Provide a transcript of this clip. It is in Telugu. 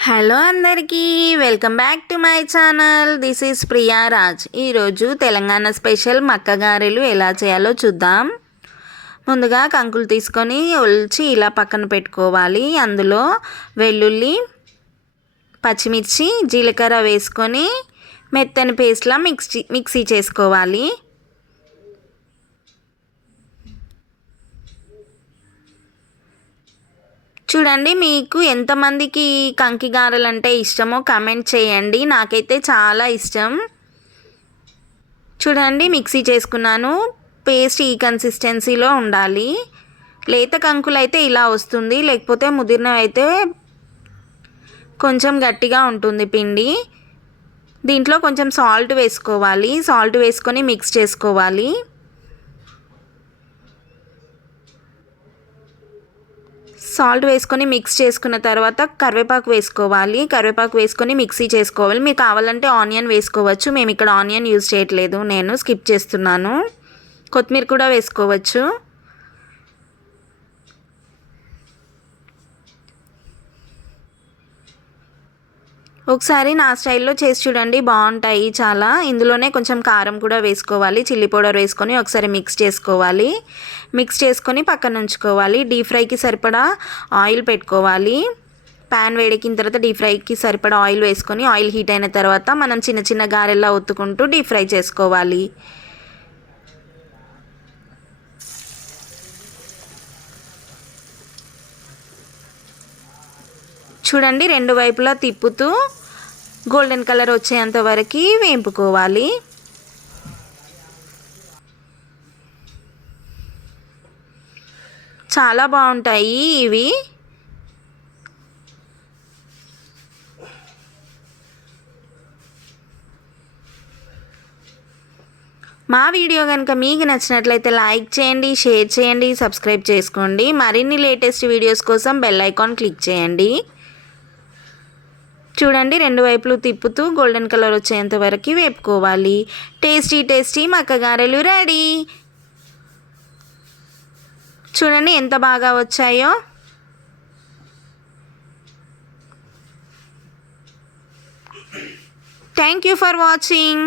హలో అందరికీ welcome back to my channel this is Priya Raj ఈరోజు తెలంగాణ స్పెషల్ మక్క గారెలు ఎలా చేయాలో చూద్దాం ముందుగా కంకులు తీసుకొని ఒలిచి ఇలా పక్కన పెట్టుకోవాలి అందులో వెల్లుల్లి పచ్చిమిర్చి జీలకర్ర వేసుకొని మెత్తని పేస్ట్లా మిక్సీ మిక్సీ చేసుకోవాలి చూడండి మీకు ఎంతమందికి కంకి గారెలు అంటే ఇష్టమో కమెంట్ చేయండి. నాకైతే చాలా ఇష్టం. చూడండి మిక్సీ చేసుకున్నాను. పేస్ట్ ఈ కన్సిస్టెన్సీలో ఉండాలి. లేత కంకులు అయితే ఇలా వస్తుంది. లేకపోతే ముదిరినవి అయితే కొంచెం గట్టిగా ఉంటుంది పిండి. దీంట్లో కొంచెం సాల్ట్ వేసుకోవాలి. సాల్ట్ వేసుకొని మిక్స్ చేసుకోవాలి. సాల్ట్ వేసుకొని మిక్స్ చేసుకున్న తర్వాత కరివేపాకు వేసుకోవాలి. కరివేపాకు వేసుకొని మిక్సీ చేసుకోవాలి. మీకు కావాలంటే ఆనియన్ వేసుకోవచ్చు. మేము ఇక్కడ ఆనియన్ యూజ్ చేయట్లేదు. నేను స్కిప్ చేస్తున్నాను. కొత్తిమీర కూడా వేసుకోవచ్చు. ఒకసారి నా స్టైల్లో చేసి చూడండి బాగుంటాయి చాలా. ఇందులోనే కొంచెం కారం కూడా వేసుకోవాలి చిల్లీ పౌడర్ వేసుకొని ఒకసారి మిక్స్ చేసుకోవాలి. మిక్స్ చేసుకొని పక్కన ఉంచుకోవాలి. డీప్ ఫ్రైకి సరిపడా ఆయిల్ పెట్టుకోవాలి. ప్యాన్ వేడెక్కిన తర్వాత డీప్ ఫ్రైకి సరిపడా ఆయిల్ వేసుకొని ఆయిల్ హీట్ అయిన తర్వాత మనం చిన్న చిన్న గారెల్లా ఒత్తుకుంటూ డీప్ ఫ్రై చేసుకోవాలి. చూడండి రెండు వైపులా తిప్పుతూ గోల్డెన్ కలర్ వచ్చేంత వరకు వేంపుకోవాలి. చాలా బాగుంటాయి ఇవి. మా వీడియో కనుక మీకు నచ్చినట్లయితే లైక్ చేయండి షేర్ చేయండి సబ్స్క్రైబ్ చేసుకోండి. మరిన్ని లేటెస్ట్ వీడియోస్ కోసం బెల్ ఐకాన్ క్లిక్ చేయండి. చూడండి రెండు వైపులు తిప్పుతూ గోల్డెన్ కలర్ వచ్చేంత వరకు వేపుకోవాలి. టేస్టీ టేస్టీ మక్కగారెలు రెడీ. చూడండి ఎంత బాగా వచ్చాయో. Thank you for watching